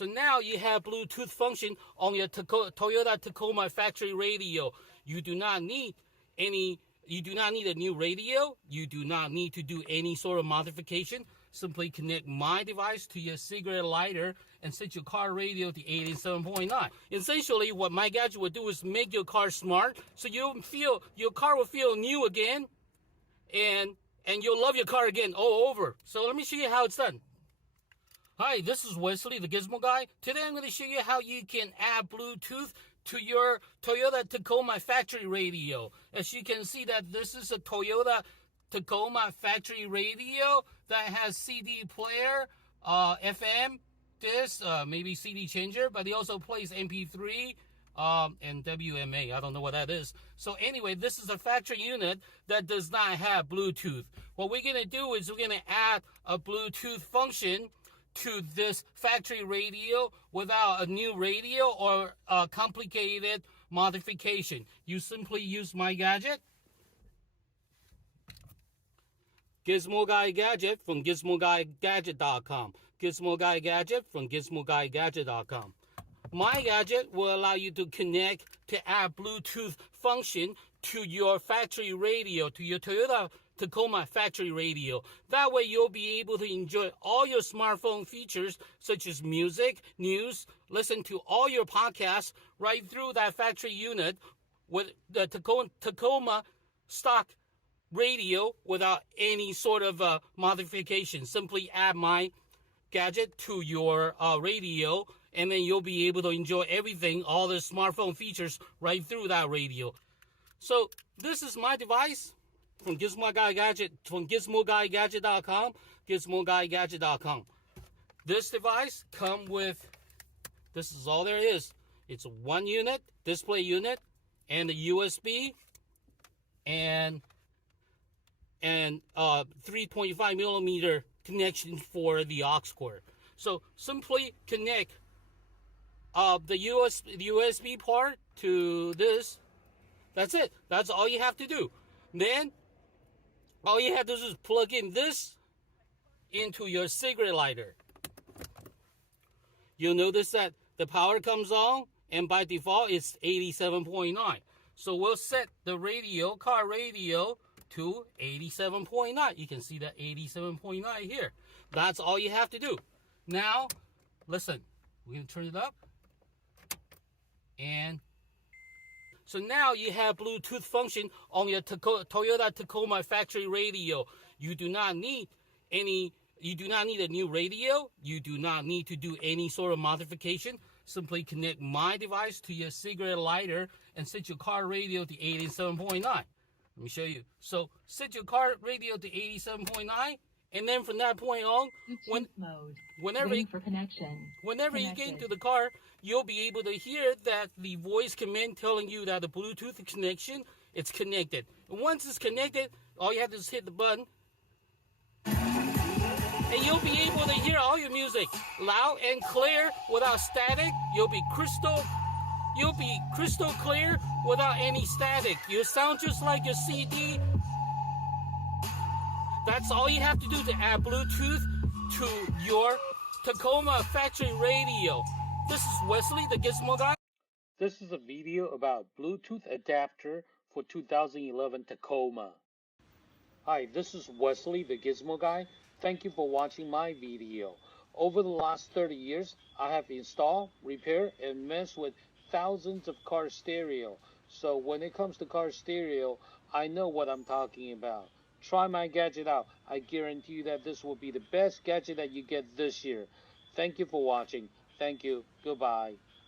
So now you have Bluetooth function on your Toyota Tacoma factory radio. You do not need a new radio. You do not need to do any sort of modification. Simply connect my device to your cigarette lighter and set your car radio to 87.9. Essentially, what my gadget would do is make your car smart, so your car will feel new again, and you'll love your car again all over. So let me show you how it's done. Hi, this is Wesley, the Gizmo Guy. Today I'm going to show you how you can add Bluetooth to your Toyota Tacoma factory radio. As you can see that this is a Toyota Tacoma factory radio that has CD player, FM, disc, maybe CD changer, but it also plays MP3 and WMA. I don't know what that is. So anyway, this is a factory unit that does not have Bluetooth. What we're going to do is we're going to add a Bluetooth function to this factory radio without a new radio or a complicated modification. You simply use my gadget, Gizmo Guy Gadget from GizmoGuyGadget.com. Gizmo Guy Gadget from GizmoGuyGadget.com. My gadget will allow you to connect to add Bluetooth function to your factory radio, to your Toyota Tacoma factory radio. That way you'll be able to enjoy all your smartphone features such as music, news, listen to all your podcasts right through that factory unit with the Tacoma stock radio without any sort of modification. Simply add my gadget to your radio, and then you'll be able to enjoy everything, all the smartphone features right through that radio. So this is my device from Gizmo Guy Gadget, from GizmoGuyGadget.com, GizmoGuyGadget.com. This device comes with, this is all there is. It's one unit, display unit, and a USB, and 3.5 millimeter connection for the aux cord. So simply connect the USB part to this. That's it. That's all you have to do. Then all you have to do is plug in this into your cigarette lighter. You'll notice that the power comes on, and by default it's 87.9. So we'll set the radio, car radio, to 87.9. You can see that 87.9 here. That's all you have to do. Now, listen. We're going to turn it up. And so now you have Bluetooth function on your Toyota Tacoma factory radio. You do not need a new radio. You do not need to do any sort of modification. Simply connect my device to your cigarette lighter and set your car radio to 87.9. Let me show you. So set your car radio to 87.9, and then from that point on, whenever you get into the car, you'll be able to hear that the voice command telling you that the Bluetooth connection, it's connected. And once it's connected, all you have to do is hit the button, and you'll be able to hear all your music loud and clear without static. You'll be crystal clear without any static. You sound just like a CD. That's all you have to do to add Bluetooth to your Tacoma factory radio. This is Wesley, the Gizmo Guy. This is a video about Bluetooth adapter for 2011 Tacoma. Hi, this is Wesley, the Gizmo Guy. Thank you for watching my video. Over the last 30 years, I have installed, repaired, and messed with thousands of car stereo. So when it comes to car stereo, I know what I'm talking about. Try my gadget out. I guarantee you that this will be the best gadget that you get this year. Thank you for watching. Thank you. Goodbye.